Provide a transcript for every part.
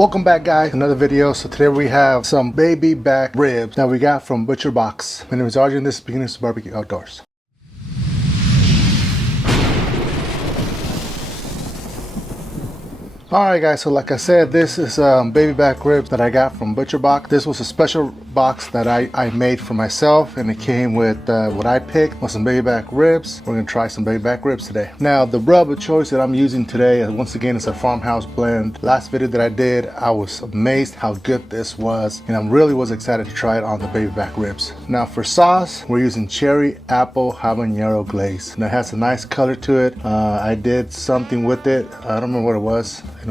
Welcome back, guys, another video. So today we have some baby back ribs that we got from Butcher Box. My name is Arjun. This is Beginners to Barbecue Outdoors. Alright guys, so like I said, this is baby back ribs that I got from Butcher Box. This was a special box that I made for myself, and it came with what I picked was some baby back ribs. We're going to try some baby back ribs today. Now the rub of choice that I'm using today, once again, is a farmhouse blend. Last video that I did, I was amazed how good this was, and I really was excited to try it on the baby back ribs. Now for sauce, we're using cherry apple habanero glaze. Now it has a nice color to it. I did something with it. I don't remember what it was. And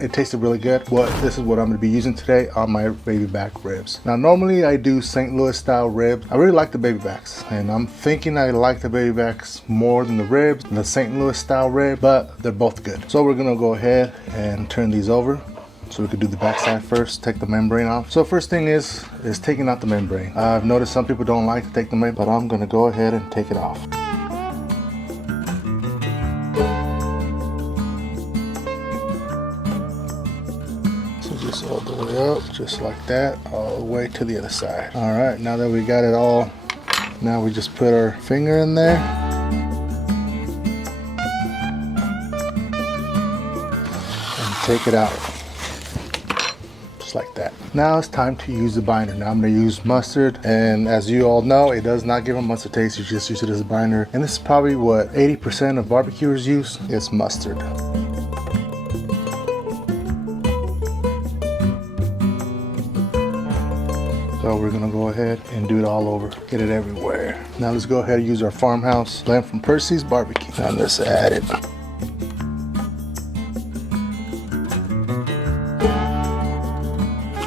it tasted really good. This is what I'm going to be using today on my baby back ribs. Now normally I do St. Louis style ribs. I really like the baby backs, and I'm thinking I like the baby backs more than the ribs, the St. Louis style rib, but they're both good. So we're going to go ahead and turn these over. So we could do the backside first, take the membrane off. So first thing is taking out the membrane. I've noticed some people don't like to take the membrane, but I'm going to go ahead and take it off. Just all the way up, just like that, all the way to the other side. All right, now that we got it all, now we just put our finger in there and take it out, just like that. Now it's time to use the binder. Now I'm going to use mustard, and as you all know, it does not give a mustard taste. You just use it as a binder, and this is probably what 80% of barbecuers use is mustard. So we're gonna go ahead and do it all over, get it everywhere. Now let's go ahead and use our farmhouse blend from Percy's Barbecue. Now let's add it.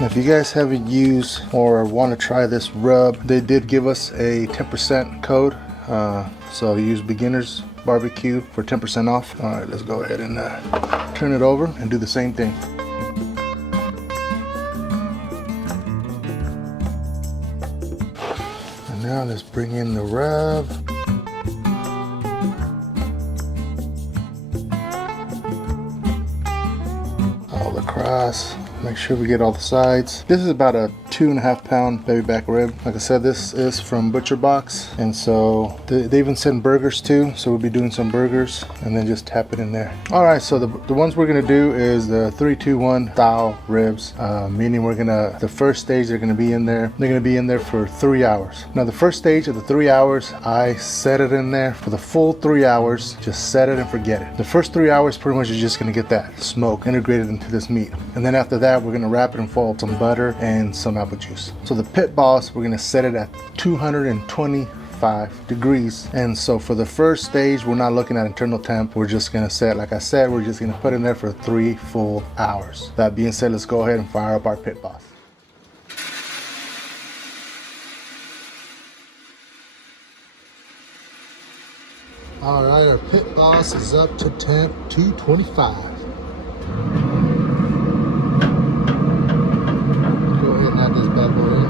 Now if you guys haven't used or want to try this rub, they did give us a 10% code. So use Beginners Barbecue for 10% off. All right, let's go ahead and turn it over and do the same thing. Now let's bring in the rub. All across. Make sure we get all the sides. This is about a 2.5 pound baby back rib. Like I said, this is from Butcher Box, and so they even send burgers too, so we'll be doing some burgers and then just tap it in there. All right, so the ones we're gonna do is the 3-2-1 style ribs, meaning the first stage they're gonna be in there. They're gonna be in there for 3 hours. Now the first stage of the 3 hours, I set it in there for the full 3 hours. Just set it and forget it. The first 3 hours pretty much you're just gonna get that smoke integrated into this meat, and then after that we're gonna wrap it in foil with some butter and some apple juice. So the pit boss, we're gonna set it at 225 degrees, and so for the first stage we're not looking at internal temp. We're just gonna set, like I said, we're just gonna put it in there for 3 full hours. That being said, let's go ahead and fire up our pit boss. All right, our pit boss is up to temp 225. Go ahead and add this bad boy in.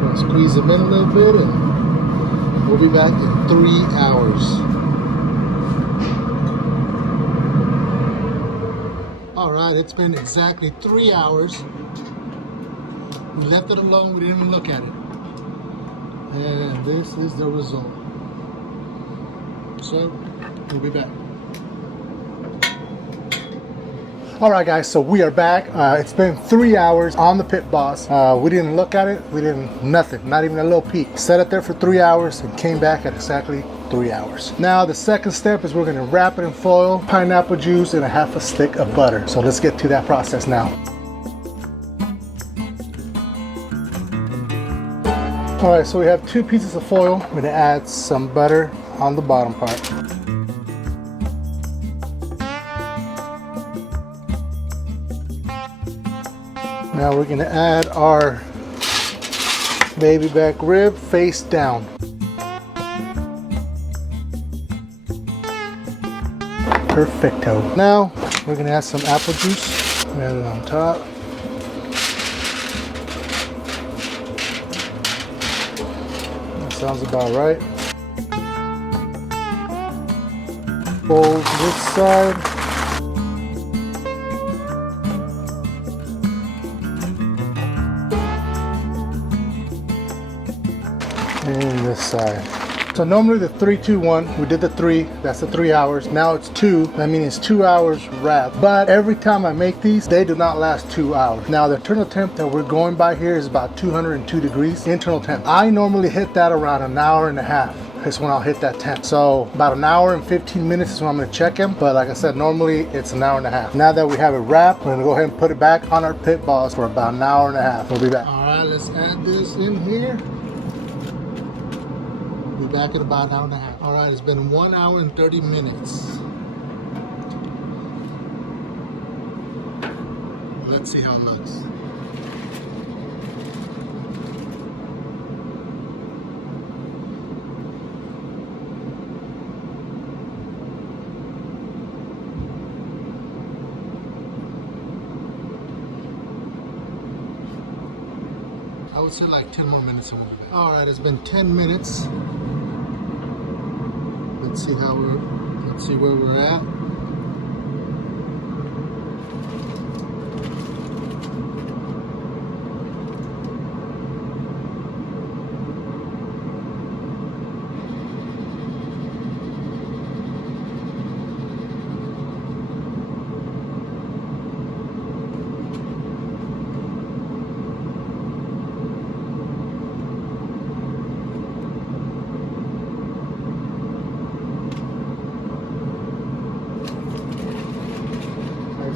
Gonna squeeze them in a little bit, and we'll be back in 3 hours. All right, it's been exactly 3 hours. We left it alone, we didn't even look at it. And this is the result. So, we'll be back. All right guys, so we are back. It's been 3 hours on the pit boss. We didn't look at it, nothing, not even a little peek. Set it there for 3 hours and came back at exactly 3 hours. Now the second step is we're gonna wrap it in foil, pineapple juice, and a half a stick of butter. So let's get to that process now. All right, so we have 2 pieces of foil. I'm gonna add some butter on the bottom part. Now we're gonna add our baby back rib face down. Perfecto. Now we're gonna add some apple juice. Add it on top. Sounds about right. Fold this side. And this side. So normally the 3-2-1, we did the 3, that's the 3 hours. Now it's 2, that means it's 2 hours wrap. But every time I make these, they do not last 2 hours. Now the internal temp that we're going by here is about 202 degrees internal temp. I normally hit that around an hour and a half. Is when I'll hit that temp. So about an hour and 15 minutes is when I'm gonna check them. But like I said, normally it's an hour and a half. Now that we have it wrapped, we're gonna go ahead and put it back on our pit balls for about an hour and a half. We'll be back. All right, let's add this in here. We'll be back in about an hour and a half. All right, it's been 1 hour and 30 minutes. Let's see how it looks. I would say like 10 more minutes and we'll be back. All right, it's been 10 minutes. Let's see where we're at.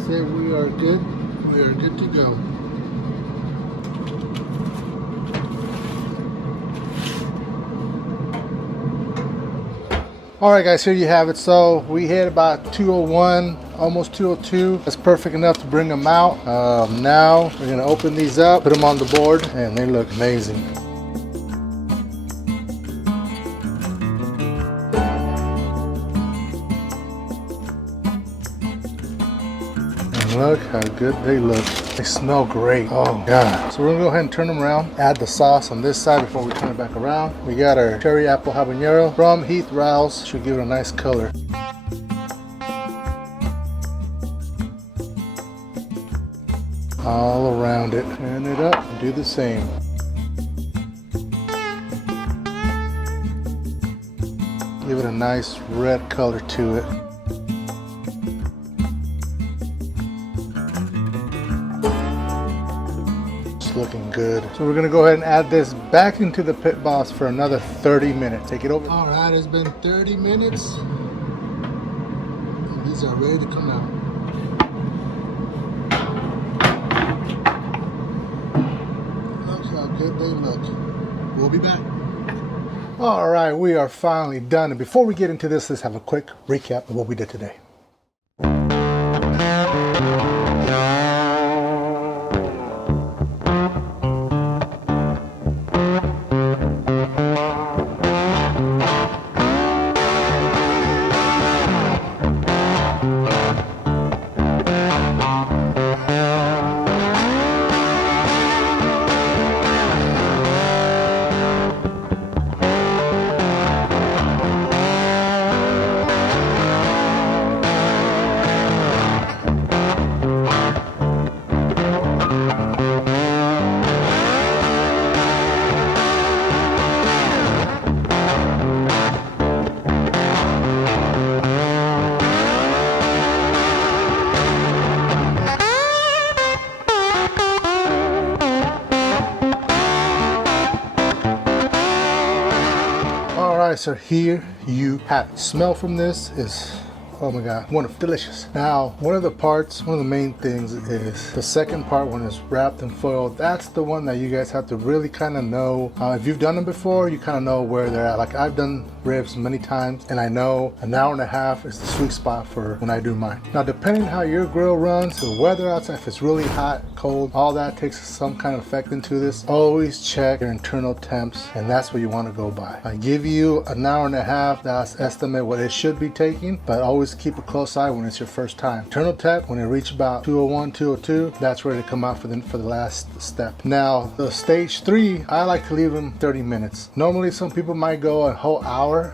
Say we are good. We are good to go. All right, guys, here you have it. So we hit about 201, almost 202. That's perfect enough to bring them out. Now we're gonna open these up, put them on the board, and they look amazing. Look how good they look. They smell great. Oh God. So we're gonna go ahead and turn them around. Add the sauce on this side before we turn it back around. We got our cherry apple habanero from Heath Rouse. Should give it a nice color. All around it. Turn it up and do the same. Give it a nice red color to it. Looking good. So we're gonna go ahead and add this back into the pit boss for another 30 minutes. Take it over. All right, it's been 30 minutes. And these are ready to come out. Look how good they look. We'll be back. All right, we are finally done. And before we get into this, let's have a quick recap of what we did today. Alright, so here you have it. Smell from this is, oh my god, wonderful, delicious. Now, one of the main things is the second part when it's wrapped in foil. That's the one that you guys have to really kind of know. If you've done them before, you kind of know where they're at. Like I've done ribs many times and I know an hour and a half is the sweet spot for when I do mine. Now, depending how your grill runs, the weather outside, if it's really hot, cold. All that takes some kind of effect into this. Always check your internal temps, and that's what you want to go by. I give you an hour and a half. That's estimate what it should be taking, but always keep a close eye when it's your first time. Internal temp, when it reaches about 201, 202, that's ready to come out for the last step. Now, the stage 3, I like to leave them 30 minutes. Normally, some people might go a whole hour,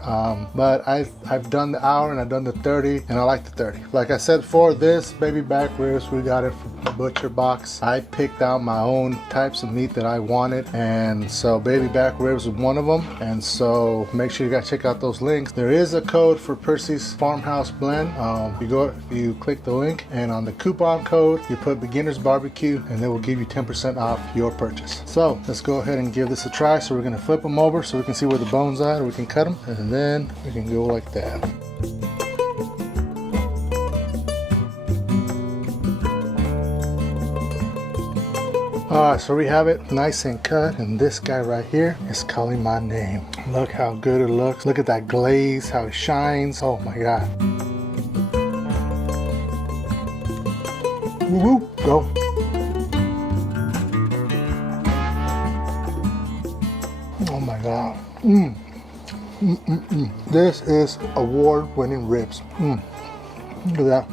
but I've done the hour and I've done the 30, and I like the 30. Like I said, for this baby back ribs, we got it from the butcher box. I picked out my own types of meat that I wanted, and so baby back ribs was one of them. And so make sure you guys check out those links. There is a code for Percy's Farmhouse Blend. You click the link, and on the coupon code you put beginners barbecue, and they will give you 10% off your purchase. So let's go ahead and give this a try. So we're going to flip them over so we can see where the bones are, or we can cut them, and then we can go like that. Alright, so we have it nice and cut, and this guy right here is calling my name. Look how good it looks. Look at that glaze, how it shines. Oh my god. Woo-hoo, go. Oh my god. This is award-winning ribs. Look at that.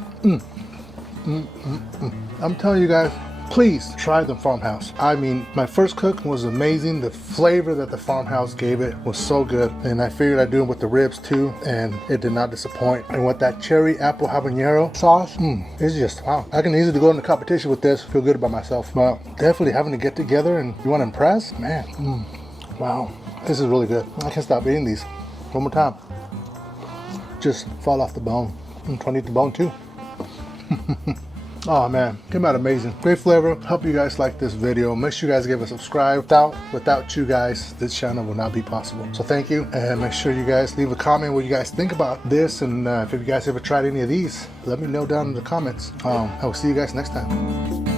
I'm telling you guys, please try the Farmhouse. I mean, my first cook was amazing. The flavor that the Farmhouse gave it was so good, and I figured I'd do it with the ribs too, and it did not disappoint. And with that cherry apple habanero sauce, it's just wow. I can easily go into competition with this, feel good about myself. But definitely having to get together and you want to impress, man. Wow, this is really good. I can't stop eating these. One more time. Just fall off the bone. I'm trying to eat the bone too. Oh man, came out amazing. Great flavor. Hope you guys like this video. Make sure you guys give a subscribe. Without you guys, this channel will not be possible. So thank you, and make sure you guys leave a comment what you guys think about this, and if you guys ever tried any of these, let me know down in the comments. I will see you guys next time.